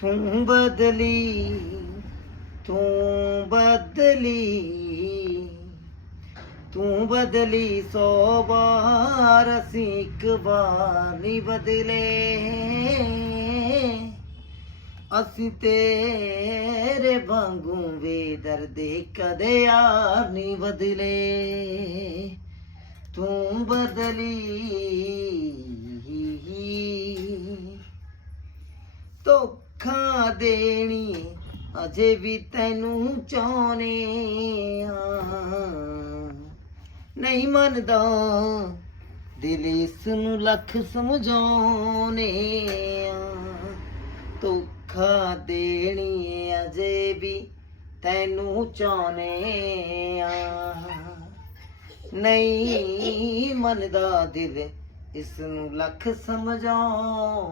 ਤੂੰ ਬਦਲੀ ਤੂੰ ਬਦਲੀ ਤੂੰ ਬਦਲੀ ਸੋ ਵਾਰ ਅਸੀਂ ਇੱਕ ਵਾਰ ਨਹੀਂ ਬਦਲੇ। ਅਸੀਂ ਤੇਰੇ ਵਾਂਗੂ ਵੇ ਦਰਦੇ ਕਦੇ ਯਾਰ ਨਹੀਂ ਬਦਲੇ। ਤੂੰ ਬਦਲੀ ਧੋਖਾ ਦੇਣੀ, ਅਜੇ ਵੀ ਤੈਨੂੰ ਚਾਹਨੇ ਆ ਨਹੀਂ ਮੰਨਦਾ, ਦਿਲ ਇਸ ਨੂੰ ਲੱਖ ਸਮਝਾਉਨੇ ਆ ਧੋਖਾ ਦੇਣੀ ਅਜੇ ਵੀ ਤੈਨੂੰ ਚਾਹਨੇ ਆ ਨਹੀਂ ਮੰਨਦਾ, ਦਿਲ ਇਸ ਨੂੰ ਲੱਖ ਸਮਝਾਉ